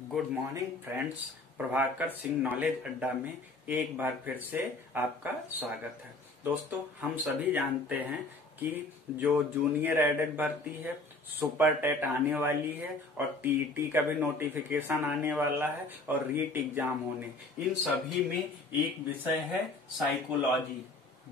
Good morning friends. Prabhakar Singh knowledge अड्डा में एक बार फिर से आपका स्वागत है। दोस्तों, हम सभी जानते हैं कि जो जूनियर एडेड भर्ती है, सुपर टेट आने वाली है और टीईटी का भी नोटिफिकेशन आने वाला है और रीट एग्जाम होने, इन सभी में एक विषय है साइकोलॉजी,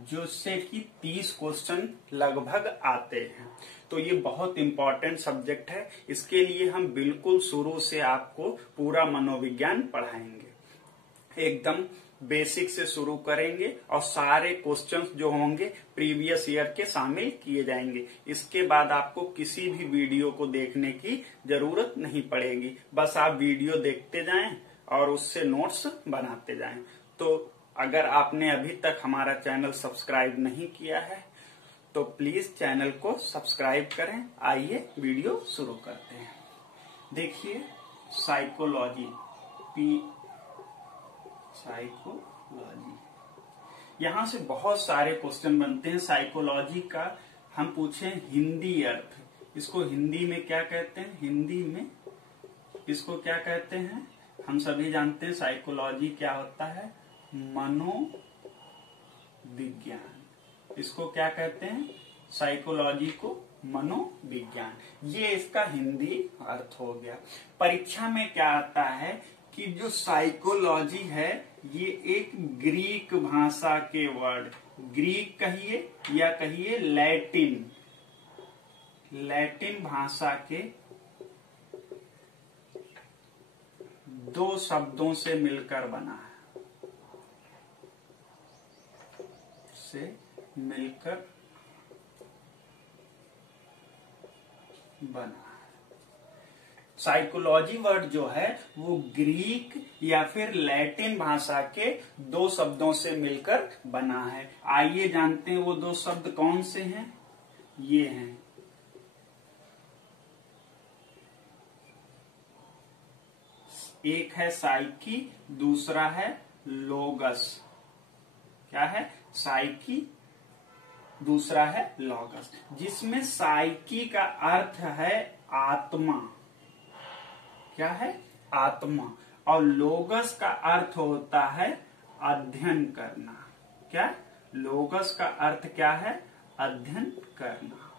जिससे कि 30 क्वेश्चन लगभग आते हैं। तो ये बहुत इंपॉर्टेंट सब्जेक्ट है। इसके लिए हम बिल्कुल शुरू से आपको पूरा मनोविज्ञान पढ़ाएंगे। एकदम बेसिक से शुरू करेंगे और सारे क्वेश्चंस जो होंगे प्रीवियस ईयर के शामिल किए जाएंगे। इसके बाद आपको किसी भी वीडियो को देखने की जरूरत नहीं पड़ेगी। बस आप वीडियो देखते जाएं और उससे नोट्स बनाते जाएं। तो अगर आपने अभी तक हमारा चैनल सब्सक्राइब नहीं किया है तो प्लीज चैनल को सब्सक्राइब करें। आइए वीडियो शुरू करते हैं। देखिए, साइकोलॉजी, यहां से बहुत सारे क्वेश्चन बनते हैं। साइकोलॉजी का हम पूछे हिंदी अर्थ, इसको हिंदी में क्या कहते हैं? हिंदी में इसको क्या कहते हैं? हम सभी जानते हैं साइकोलॉजी क्या होता है? मनोविज्ञान। इसको क्या कहते हैं? साइकोलॉजी को मनोविज्ञान। ये इसका हिंदी अर्थ हो गया। परीक्षा में क्या आता है कि जो साइकोलॉजी है ये एक ग्रीक भाषा के वर्ड, ग्रीक कहिए या कहिए लैटिन भाषा के दो शब्दों से मिलकर बना है, साइकोलॉजी वर्ड जो है वो ग्रीक या फिर लैटिन भाषा के दो शब्दों से मिलकर बना है। आइए जानते हैं वो दो शब्द कौन से हैं। ये हैं, एक है साइकी, दूसरा है लोगस। क्या है? साइकी, दूसरा है लॉगस। जिसमें साइकी का अर्थ है आत्मा। क्या है? आत्मा। और लोगस का अर्थ होता है अध्ययन करना। क्या? लोगस का अर्थ क्या है? अध्ययन करना।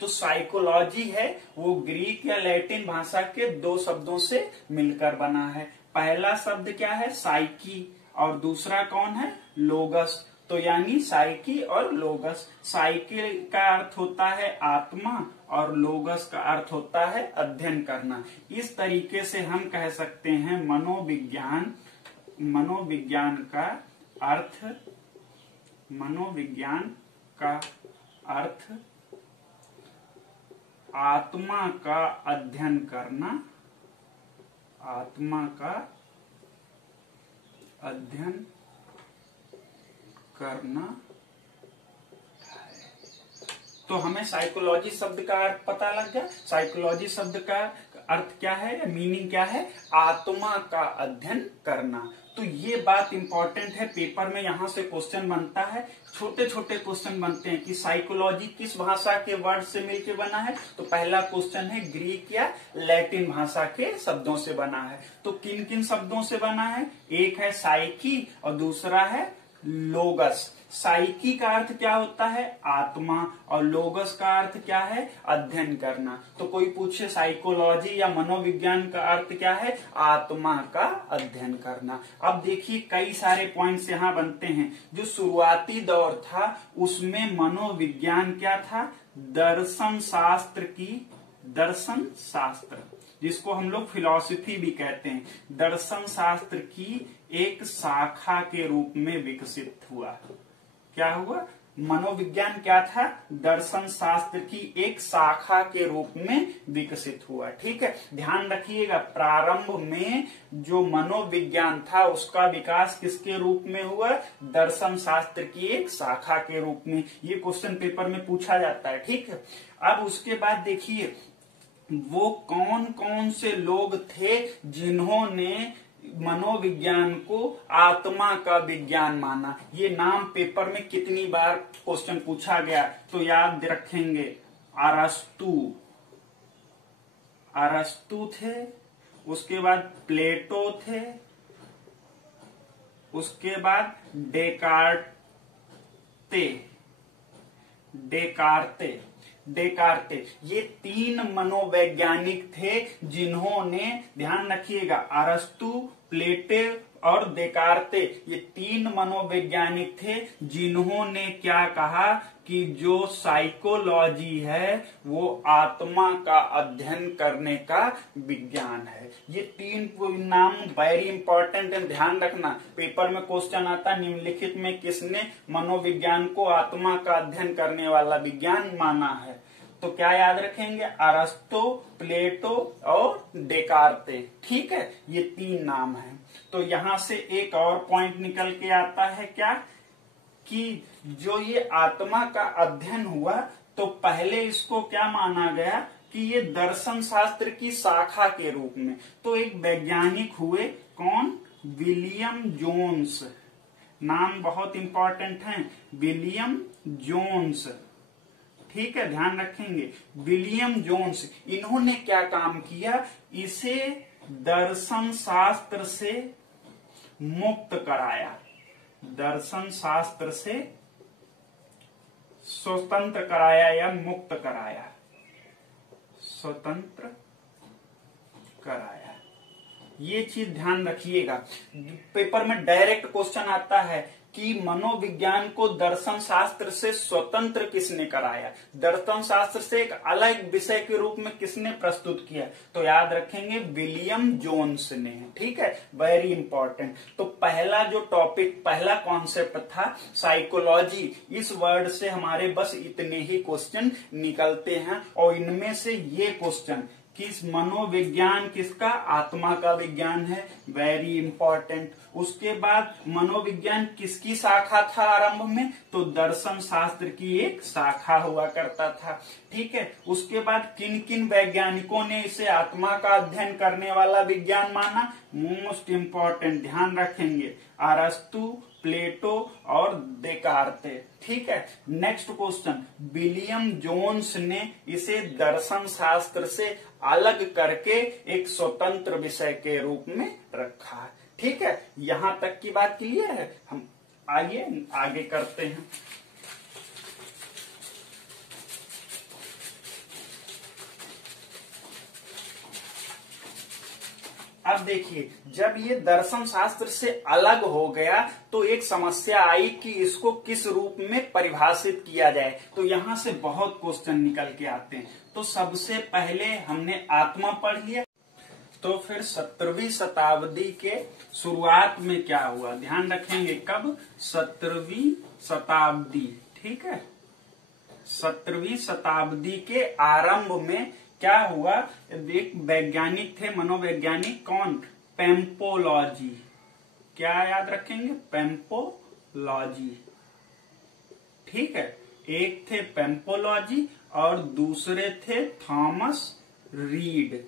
तो साइकोलॉजी है वो ग्रीक या लैटिन भाषा के दो शब्दों से मिलकर बना है। पहला शब्द क्या है? साइकी, और दूसरा कौन है? लोगस। तो यानी साइकी और लोगस। साइकी का अर्थ होता है आत्मा और लोगस का अर्थ होता है अध्ययन करना। इस तरीके से हम कह सकते हैं मनोविज्ञान का अर्थ आत्मा का अध्ययन करना, आत्मा का अध्ययन करना। तो हमें साइकोलॉजी शब्द का अर्थ पता लग गया। साइकोलॉजी शब्द का अर्थ क्या है, मीनिंग क्या है? आत्मा का अध्ययन करना। तो ये बात इंपॉर्टेंट है। पेपर में यहां से क्वेश्चन बनता है, छोटे छोटे क्वेश्चन बनते हैं कि साइकोलॉजी किस भाषा के वर्ड से मिलकर बना है। तो पहला क्वेश्चन है ग्रीक या लैटिन भाषा के शब्दों से बना है। तो किन किन शब्दों से बना है? एक है साइकी और दूसरा है लोगस। साइकी का अर्थ क्या होता है? आत्मा, और लोगस का अर्थ क्या है? अध्ययन करना। तो कोई पूछे साइकोलॉजी या मनोविज्ञान का अर्थ क्या है? आत्मा का अध्ययन करना। अब देखिए कई सारे पॉइंट्स यहाँ बनते हैं। जो शुरुआती दौर था उसमें मनोविज्ञान क्या था? दर्शन शास्त्र, जिसको हम लोग फिलॉसफी भी कहते हैं, दर्शन शास्त्र की एक शाखा के रूप में विकसित हुआ। क्या हुआ? मनोविज्ञान क्या था? दर्शन शास्त्र की एक शाखा के रूप में विकसित हुआ। ठीक है, ध्यान रखिएगा, प्रारंभ में जो मनोविज्ञान था उसका विकास किसके रूप में हुआ? दर्शन शास्त्र की एक शाखा के रूप में। ये क्वेश्चन पेपर में पूछा जाता है। ठीक है, अब उसके बाद देखिए वो कौन कौन से लोग थे जिन्होंने मनोविज्ञान को आत्मा का विज्ञान माना। ये नाम पेपर में कितनी बार क्वेश्चन पूछा गया तो याद रखेंगे। अरस्तु थे, उसके बाद प्लेटो थे, उसके बाद डेकार्ते ये तीन मनोवैज्ञानिक थे जिन्होंने, ध्यान रखिएगा, अरस्तु, प्लेटो और डेकार्ते, ये तीन मनोवैज्ञानिक थे जिन्होंने क्या कहा कि जो साइकोलॉजी है वो आत्मा का अध्ययन करने का विज्ञान है। ये तीन नाम वेरी इंपॉर्टेंट है, ध्यान रखना। पेपर में क्वेश्चन आता, निम्नलिखित में किसने मनोविज्ञान को आत्मा का अध्ययन करने वाला विज्ञान माना है? तो क्या याद रखेंगे? अरस्तु, प्लेटो और डेकार्ते। ठीक है, ये तीन नाम हैं। तो यहां से एक और पॉइंट निकल के आता है क्या, कि जो ये आत्मा का अध्ययन हुआ तो पहले इसको क्या माना गया कि ये दर्शन शास्त्र की शाखा के रूप में। तो एक वैज्ञानिक हुए, कौन? William Jones. नाम बहुत इंपॉर्टेंट है, विलियम जोन्स। ठीक है, ध्यान रखेंगे, विलियम जोन्स। इन्होंने क्या काम किया? इसे दर्शन शास्त्र से मुक्त कराया, दर्शन शास्त्र से स्वतंत्र कराया या मुक्त कराया, स्वतंत्र कराया। ये चीज ध्यान रखिएगा। पेपर में डायरेक्ट क्वेश्चन आता है कि मनोविज्ञान को दर्शन शास्त्र से स्वतंत्र किसने कराया, दर्शन शास्त्र से एक अलग विषय के रूप में किसने प्रस्तुत किया? तो याद रखेंगे, विलियम जोन्स ने। ठीक है, वेरी इंपॉर्टेंट। तो पहला जो टॉपिक, पहला कॉन्सेप्ट था साइकोलॉजी। इस वर्ड से हमारे बस इतने ही क्वेश्चन निकलते हैं, और इनमें से ये क्वेश्चन, किस मनोविज्ञान किसका? आत्मा का विज्ञान है, वेरी इंपॉर्टेंट। उसके बाद मनोविज्ञान किसकी शाखा था आरंभ में? तो दर्शन शास्त्र की एक शाखा हुआ करता था। ठीक है, उसके बाद किन किन वैज्ञानिकों ने इसे आत्मा का अध्ययन करने वाला विज्ञान माना? मोस्ट इंपॉर्टेंट, ध्यान रखेंगे, अरस्तु, प्लेटो और डेकार्ते। ठीक है, नेक्स्ट क्वेश्चन, विलियम जोन्स ने इसे दर्शन शास्त्र से अलग करके एक स्वतंत्र विषय के रूप में रखा है। ठीक है, यहां तक की बात क्लियर है? हम आइए आगे करते हैं। अब देखिए, जब ये दर्शन शास्त्र से अलग हो गया तो एक समस्या आई कि इसको किस रूप में परिभाषित किया जाए। तो यहां से बहुत क्वेश्चन निकल के आते हैं। तो सबसे पहले हमने आत्मा पढ़ लिया, तो फिर 17वीं शताब्दी के शुरुआत में क्या हुआ? ध्यान रखेंगे, कब? 17वीं शताब्दी। ठीक है, 17वीं शताब्दी के आरंभ में क्या हुआ? एक वैज्ञानिक थे, मनोवैज्ञानिक, कौन? पेम्पोलॉजी। क्या याद रखेंगे? पेम्पोलॉजी। ठीक है, एक थे पेम्पोलॉजी और दूसरे थे थॉमस रीड।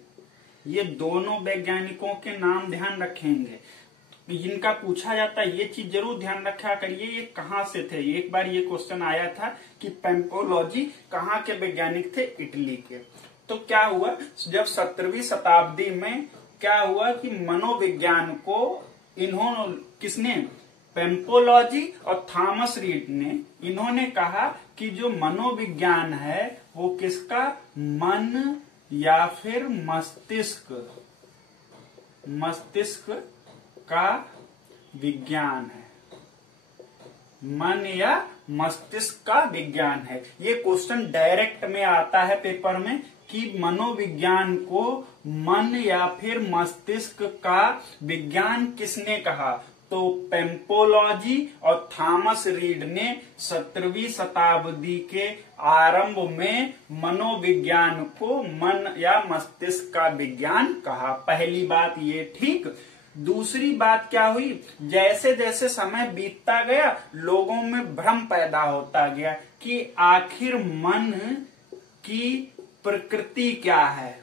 ये दोनों वैज्ञानिकों के नाम ध्यान रखेंगे। इनका पूछा जाता है, ये चीज जरूर ध्यान रखा करिए, ये कहाँ से थे। एक बार ये क्वेश्चन आया था कि पेम्पोलॉजी कहाँ के वैज्ञानिक थे? इटली के। तो क्या हुआ, जब 17वीं शताब्दी में क्या हुआ कि मनोविज्ञान को इन्होंने, किसने? पेम्पोलॉजी और थॉमस रीड ने, इन्होंने कहा कि जो मनोविज्ञान है वो किसका? मन या फिर मस्तिष्क का विज्ञान है, मन या मस्तिष्क का विज्ञान है। ये क्वेश्चन डायरेक्ट में आता है पेपर में कि मनोविज्ञान को मन या फिर मस्तिष्क का विज्ञान किसने कहा? तो पेम्पोलॉजी और थॉमस रीड ने 17वीं शताब्दी के आरंभ में मनोविज्ञान को मन या मस्तिष्क का विज्ञान कहा। पहली बात ये। ठीक, दूसरी बात क्या हुई? जैसे जैसे समय बीतता गया लोगों में भ्रम पैदा होता गया कि आखिर मन की प्रकृति क्या है।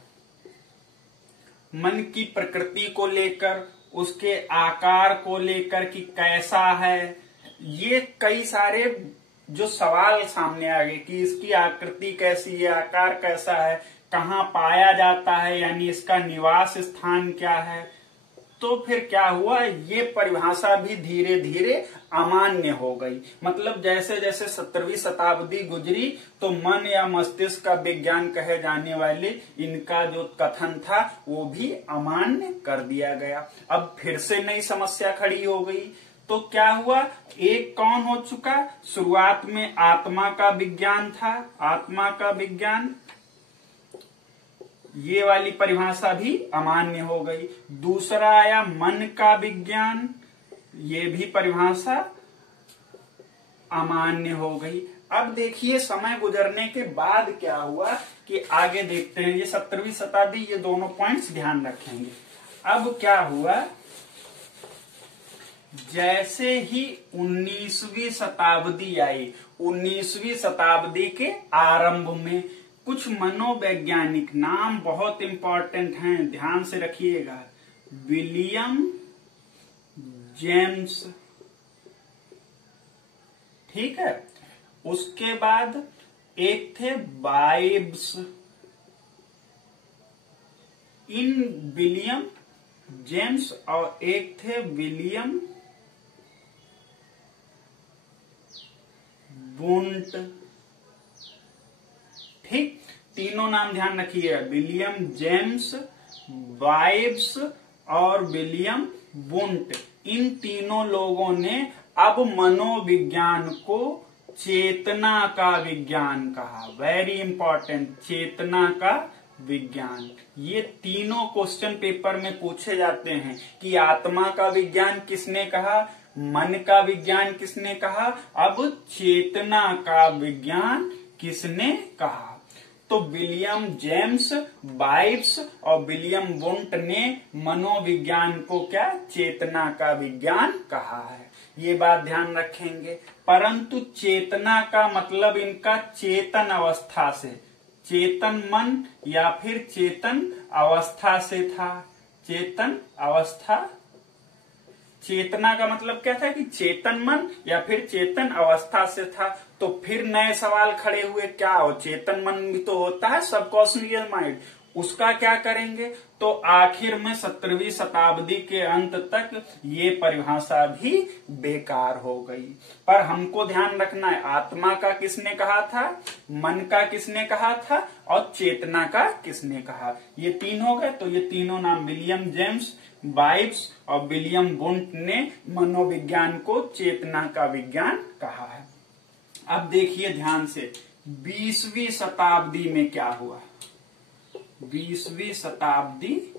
मन की प्रकृति को लेकर, उसके आकार को लेकर कि कैसा है, ये कई सारे जो सवाल सामने आ गए कि इसकी आकृति कैसी है, आकार कैसा है, कहाँ पाया जाता है, यानी इसका निवास स्थान क्या है। तो फिर क्या हुआ, ये परिभाषा भी धीरे धीरे अमान्य हो गई। मतलब जैसे जैसे 17वीं शताब्दी गुजरी तो मन या मस्तिष्क का विज्ञान कहे जाने वाले इनका जो कथन था वो भी अमान्य कर दिया गया। अब फिर से नई समस्या खड़ी हो गई। तो क्या हुआ, एक कौन हो चुका, शुरुआत में आत्मा का विज्ञान था, आत्मा का विज्ञान, ये वाली परिभाषा भी अमान्य हो गई। दूसरा आया मन का विज्ञान, ये भी परिभाषा अमान्य हो गई। अब देखिए समय गुजरने के बाद क्या हुआ कि आगे देखते हैं, ये 17वीं शताब्दी, ये दोनों पॉइंट्स ध्यान रखेंगे। अब क्या हुआ, जैसे ही 19वीं शताब्दी आई, 19वीं शताब्दी के आरंभ में कुछ मनोवैज्ञानिक, नाम बहुत इंपॉर्टेंट हैं, ध्यान से रखिएगा। विलियम जेम्स, ठीक है। उसके बाद एक थे बाइब्स, इन विलियम जेम्स, और एक थे विलियम वुंट, ठीक। तीनों नाम ध्यान रखिए, विलियम जेम्स, बाइब्स और विलियम वुंट। इन तीनों लोगों ने अब मनोविज्ञान को चेतना का विज्ञान कहा। वेरी इंपॉर्टेंट, चेतना का विज्ञान। ये तीनों क्वेश्चन पेपर में पूछे जाते हैं कि आत्मा का विज्ञान किसने कहा, मन का विज्ञान किसने कहा, अब चेतना का विज्ञान किसने कहा। तो विलियम जेम्स, बाइब्स और विलियम वुंट ने मनोविज्ञान को क्या, चेतना का विज्ञान कहा है। ये बात ध्यान रखेंगे। परंतु चेतना का मतलब इनका चेतन अवस्था से, चेतन मन या फिर चेतन अवस्था से था। चेतन अवस्था, चेतना का मतलब क्या था कि चेतन मन या फिर चेतन अवस्था से था। तो फिर नए सवाल खड़े हुए, क्या हो, चेतन मन भी तो होता है सबकॉन्शियस माइंड, उसका क्या करेंगे। तो आखिर में 17वीं शताब्दी के अंत तक ये परिभाषा भी बेकार हो गई। पर हमको ध्यान रखना है, आत्मा का किसने कहा था, मन का किसने कहा था और चेतना का किसने कहा। ये तीन हो गए। तो ये तीनों नाम विलियम जेम्स, बाइब्स और विलियम वुंट ने मनोविज्ञान को चेतना का विज्ञान कहा है। अब देखिए ध्यान से, 20वीं शताब्दी में क्या हुआ। 20वीं शताब्दी,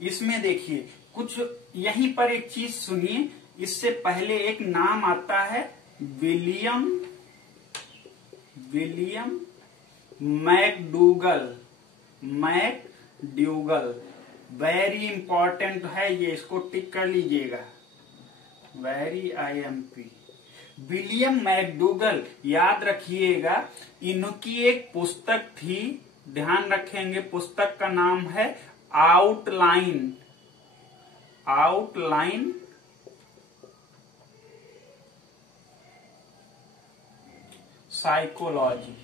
इसमें देखिए कुछ, यहीं पर एक चीज सुनिए, इससे पहले एक नाम आता है विलियम मैकडूगल। वेरी इंपॉर्टेंट है ये, इसको टिक कर लीजिएगा, वेरी IMP। विलियम मैकडूगल, याद रखिएगा, इनकी एक पुस्तक थी, ध्यान रखेंगे, पुस्तक का नाम है आउटलाइन साइकोलॉजी।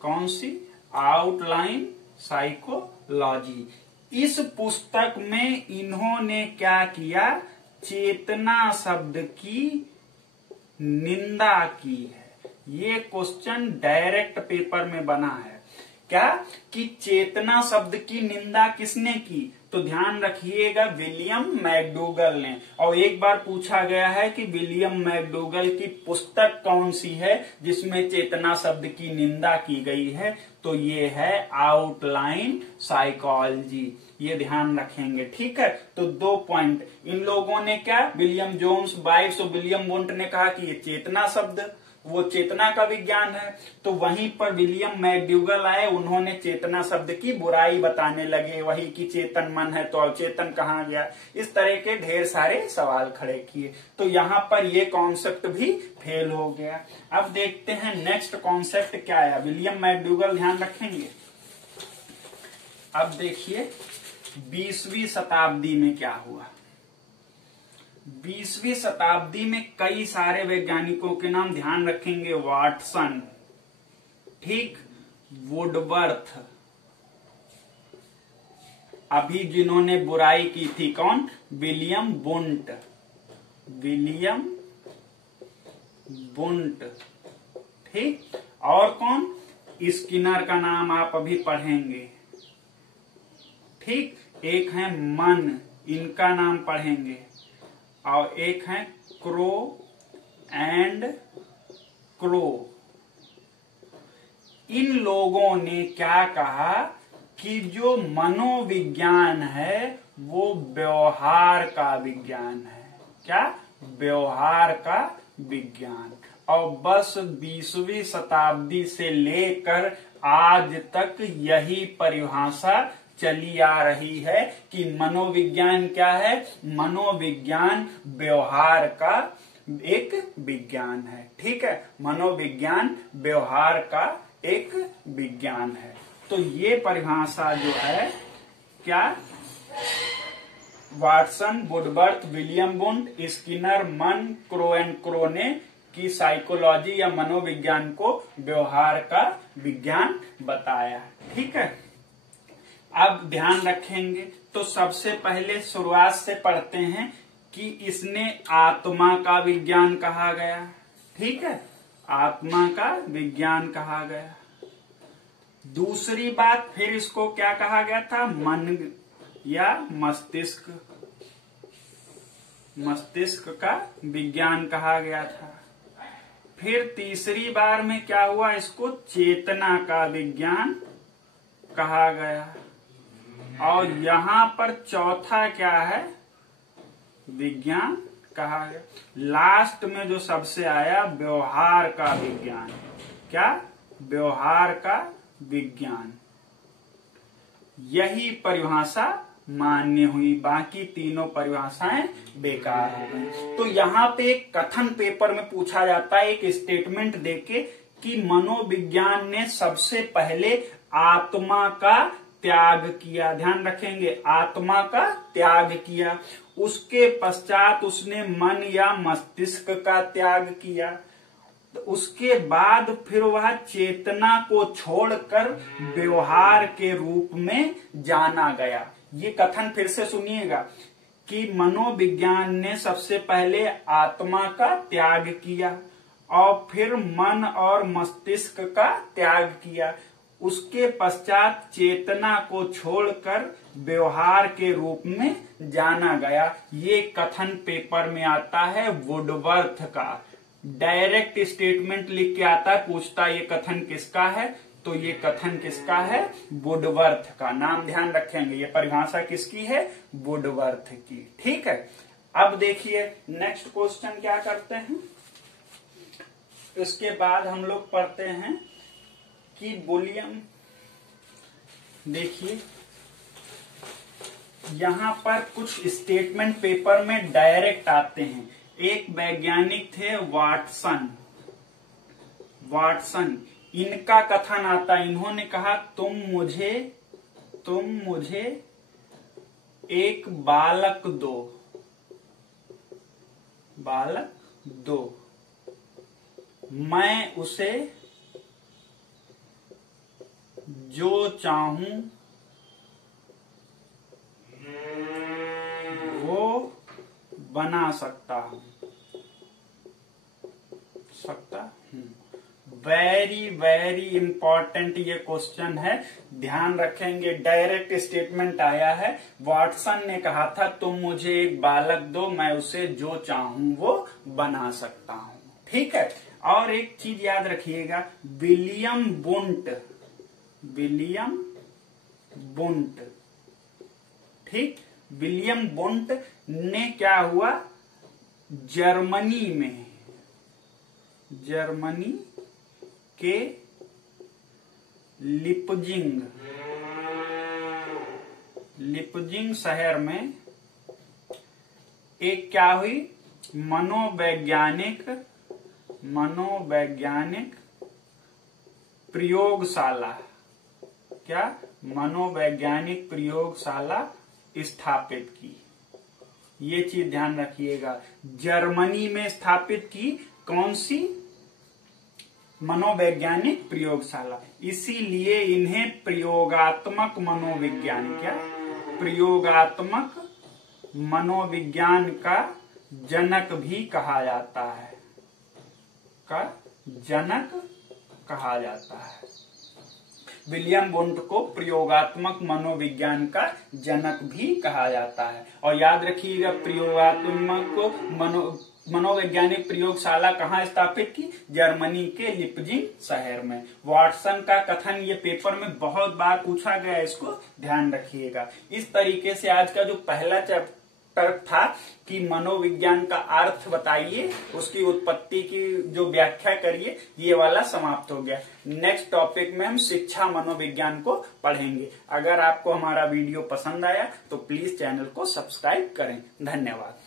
कौन सी, आउटलाइन साइकोलॉजी। इस पुस्तक में इन्होंने क्या किया, चेतना शब्द की निंदा की है। ये क्वेश्चन डायरेक्ट पेपर में बना है, क्या कि चेतना शब्द की निंदा किसने की। तो ध्यान रखिएगा, विलियम मैकडूगल ने। और एक बार पूछा गया है कि विलियम मैकडूगल की पुस्तक कौन सी है जिसमें चेतना शब्द की निंदा की गई है, तो ये है आउटलाइन साइकोलॉजी। ये ध्यान रखेंगे, ठीक है। तो 2 पॉइंट, इन लोगों ने क्या, विलियम जोन्स, बाइब्स और विलियम वुंट ने कहा कि ये चेतना शब्द, वो चेतना का विज्ञान है। तो वहीं पर विलियम मैकडूगल आए, उन्होंने चेतना शब्द की बुराई बताने लगे, वही कि चेतन मन है तो अवचेतन कहाँ गया। इस तरह के ढेर सारे सवाल खड़े किए। तो यहाँ पर ये कॉन्सेप्ट भी फेल हो गया। अब देखते हैं नेक्स्ट कॉन्सेप्ट क्या आया। विलियम मैकडूगल, ध्यान रखेंगे। अब देखिए 20वीं शताब्दी में क्या हुआ। 20वीं शताब्दी में कई सारे वैज्ञानिकों के नाम ध्यान रखेंगे, वाटसन, ठीक, वुडवर्थ। अभी जिन्होंने बुराई की थी कौन? विलियम बुंट। विलियम बुंट, ठीक। और कौन? स्किनर का नाम आप अभी पढ़ेंगे, ठीक। एक है मन, इनका नाम पढ़ेंगे। और एक है क्रो एंड क्रो। इन लोगों ने क्या कहा कि जो मनोविज्ञान है वो व्यवहार का विज्ञान है। क्या? व्यवहार का विज्ञान। और बस 20वीं शताब्दी से लेकर आज तक यही परिभाषा चली आ रही है कि मनोविज्ञान क्या है? मनोविज्ञान व्यवहार का एक विज्ञान है, ठीक है। मनोविज्ञान व्यवहार का एक विज्ञान है। तो ये परिभाषा जो है क्या? वाटसन, वुडवर्थ, विलियम बुंट, स्किनर, मन, क्रो एंड क्रो ने की साइकोलॉजी या मनोविज्ञान को व्यवहार का विज्ञान बताया, ठीक है। अब ध्यान रखेंगे तो सबसे पहले शुरुआत से पढ़ते हैं कि इसने आत्मा का विज्ञान कहा गया, ठीक है। आत्मा का विज्ञान कहा गया। दूसरी बात, फिर इसको क्या कहा गया था? मन या मस्तिष्क, मस्तिष्क का विज्ञान कहा गया था। फिर तीसरी बार में क्या हुआ? इसको चेतना का विज्ञान कहा गया। और यहाँ पर चौथा क्या है? विज्ञान कहा गया। लास्ट में जो सबसे आया, व्यवहार का विज्ञान। क्या? व्यवहार का विज्ञान। यही परिभाषा मान्य हुई, बाकी तीनों परिभाषाएं बेकार हो गई। तो यहाँ पे एक कथन पेपर में पूछा जाता है, एक स्टेटमेंट देके कि मनोविज्ञान ने सबसे पहले आत्मा का त्याग किया। ध्यान रखेंगे, आत्मा का त्याग किया। उसके पश्चात उसने मन या मस्तिष्क का त्याग किया। तो उसके बाद फिर वह चेतना को छोड़कर व्यवहार के रूप में जाना गया। ये कथन फिर से सुनिएगा कि मनोविज्ञान ने सबसे पहले आत्मा का त्याग किया और फिर मन और मस्तिष्क का त्याग किया। उसके पश्चात चेतना को छोड़कर व्यवहार के रूप में जाना गया। ये कथन पेपर में आता है वुडवर्थ का। डायरेक्ट स्टेटमेंट लिख के आता है, पूछता ये कथन किसका है? तो ये कथन किसका है? वुडवर्थ का। नाम ध्यान रखेंगे, ये परिभाषा किसकी है? वुडवर्थ की, ठीक है। अब देखिए नेक्स्ट क्वेश्चन क्या करते हैं। इसके बाद हम लोग पढ़ते हैं कि विलियम, देखिए यहां पर कुछ स्टेटमेंट पेपर में डायरेक्ट आते हैं। एक वैज्ञानिक थे वाटसन, इनका कथन आता है। इन्होंने कहा तुम मुझे एक बालक दो, मैं उसे जो चाहूं वो बना सकता हूं। वेरी वेरी इंपॉर्टेंट ये क्वेश्चन है, ध्यान रखेंगे। डायरेक्ट स्टेटमेंट आया है, वाटसन ने कहा था तुम मुझे एक बालक दो, मैं उसे जो चाहूं वो बना सकता हूं, ठीक है। और एक चीज याद रखिएगा, विलियम बुंट, ठीक। विलियम बुंट ने क्या हुआ, जर्मनी के लिपजिंग शहर में एक क्या हुई, मनोवैज्ञानिक प्रयोगशाला, क्या मनोवैज्ञानिक प्रयोगशाला स्थापित की। ये चीज ध्यान रखिएगा, जर्मनी में स्थापित की। कौन सी? मनोवैज्ञानिक प्रयोगशाला, इसीलिए इन्हें प्रयोगात्मक मनोविज्ञान, क्या प्रयोगात्मक मनोविज्ञान का जनक भी कहा जाता है, का जनक कहा जाता है। विलियम वुंट को प्रयोगात्मक मनोविज्ञान का जनक भी कहा जाता है। और याद रखिएगा, प्रयोगात्मक मनोवैज्ञानिक प्रयोगशाला कहाँ स्थापित की? जर्मनी के लिप्जिंग शहर में। वाटसन का कथन ये पेपर में बहुत बार पूछा गया, इसको ध्यान रखिएगा। इस तरीके से आज का जो पहला चैप्टर था कि मनोविज्ञान का अर्थ बताइए, उसकी उत्पत्ति की जो व्याख्या करिए, ये वाला समाप्त हो गया। नेक्स्ट टॉपिक में हम शिक्षा मनोविज्ञान को पढ़ेंगे। अगर आपको हमारा वीडियो पसंद आया तो प्लीज चैनल को सब्सक्राइब करें। धन्यवाद।